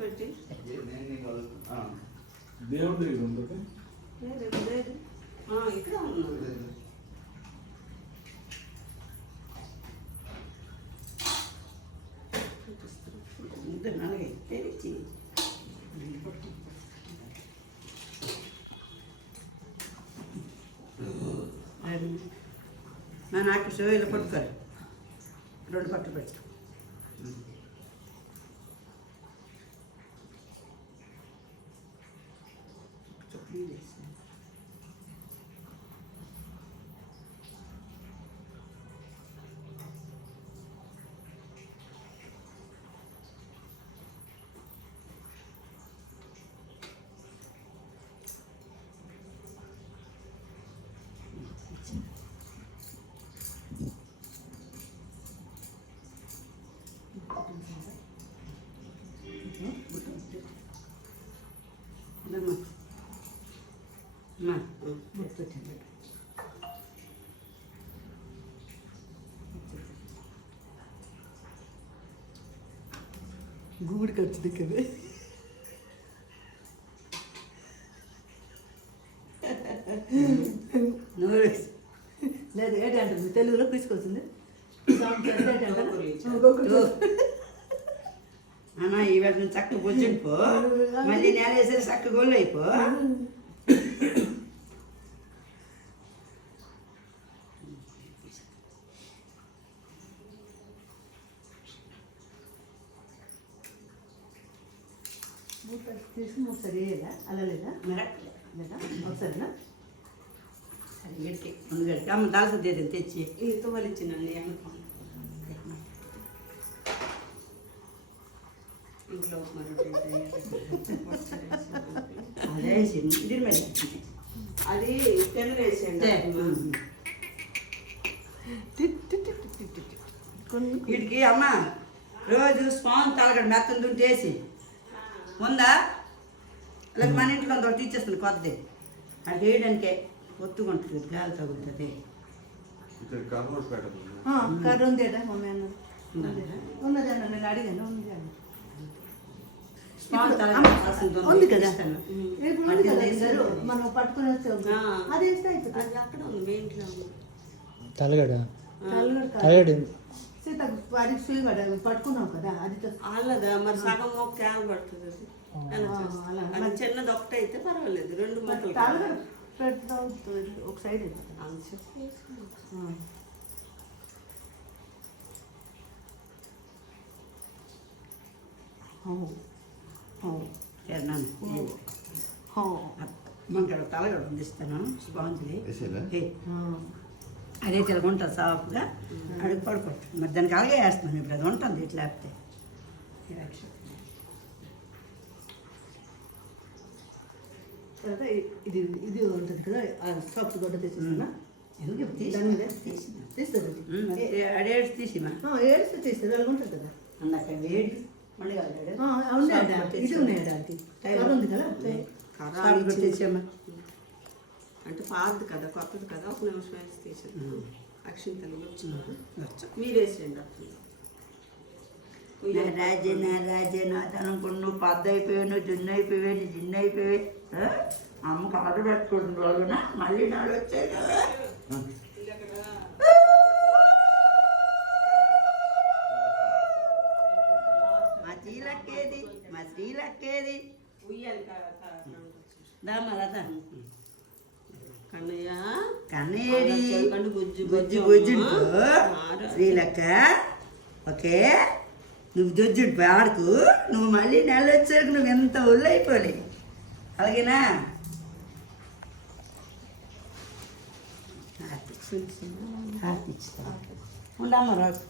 పెట్టి దేవుడి దగ్గర ఉంటుంది ఇక్కడ ఉన్నాను. నాలుగు తెరిచి నాకు షోయిలో పట్టుకోరు 2 పట్టు పెట్టు. గూడికి వచ్చింది కదా లేదు ఏంటంటే తెలుగులో తీసుకొచ్చింది అన్న ఈ వాటిని చక్కగా పొచ్చుపో మళ్ళీ నేల వేసేది చక్కగా గోళ్ళు అయిపో. తీసి ఒకసారి వేయదా అలా లేదా లేదా ఒకసారినా సరే ఎట్టి ముందుగడికి అమ్మ దాల్సద్ది తెచ్చి ఈ తువ్వలు ఇచ్చినండి అనుకోండి ఇంట్లో అదే ఇది మీద అది తెలు వేసేయండి. వీటికి అమ్మ రోజు స్పాన్ తలగడ మెత్తం దుంటేసి ఉందా అలాగే మన ఇంట్లో కొంత ఇచ్చేస్తుంది కొత్తది అది వేయడానికే ఒత్తుకుంటుంది గాలి తగులుతుంది. కర్ర ఉందేదా మమ్మీ అన్నది ఉన్నది అన్న నేను అడిగాను ఉంది అన్న ఉంది కదా ఉంది కదా ఇద్దరు మనం పట్టుకుని వస్తే అది వేస్తే అయిపోతుంది. అది అక్కడ ఉంది మీ ఇంట్లో తలగడ సీత వాడికి సుయి పట్టుకున్నావు కదా అది అలాదా మరి సగం మొక్క క్యాన్ పడుతుంది అది చిన్నది ఒకటి అయితే పర్వాలేదు 2 మొక్కలు పెడతా ఒక సైడ్ మంకడ తలగడ అందిస్తాను స్పాంజ్ని అదే తిరగొంటుంది సాఫ్గా అడిగి పడుకుంటాను మరి దానికి అలాగే వేస్తున్నాను ఇప్పుడు అది ఉంటుంది ఇట్లా లేకపోతే తర్వాత ఇది ఇది ఉంటుంది కదా సాఫ్ట్ గడ్డ తెచ్చేస్తున్నా తీస్తుంది అడేడ్స్ తీసిమా ఏడిస్తే తీస్తుంది అలాగ ఉంటుంది కదా అందాక వేడి మళ్ళీ ఉన్నాయా ఇది ఉన్నాయా కర్ర ఉంది కదా కర్ర తెచ్చామా అంటే పాతది కదా కొత్తది కదా ఒక నిమిషం వేసి తీసాను అక్షింతలు వచ్చి మీరు వేసేయండి రాజేనా అనుకున్నావు పద్దు అయిపోయాను జున్ను అయిపోయాను జిన్ను అయిపోయాయి అమ్మకు ఆర్డర్ పెట్టుకోండి రోజున మళ్ళీ నాడు వచ్చాయి కదా మా శ్రీలక్కేది దామలత కన్నయ్యడి బుజ్జి బుజ్జుంటు శ్రీలక్క ఓకే నువ్వు జొజ్జుంటు ఆడుకు నువ్వు మళ్ళీ నెల వచ్చాక నువ్వు ఎంత ఒళ్ళు అయిపోలే అలాగేనా ఉండమ్మ రాకు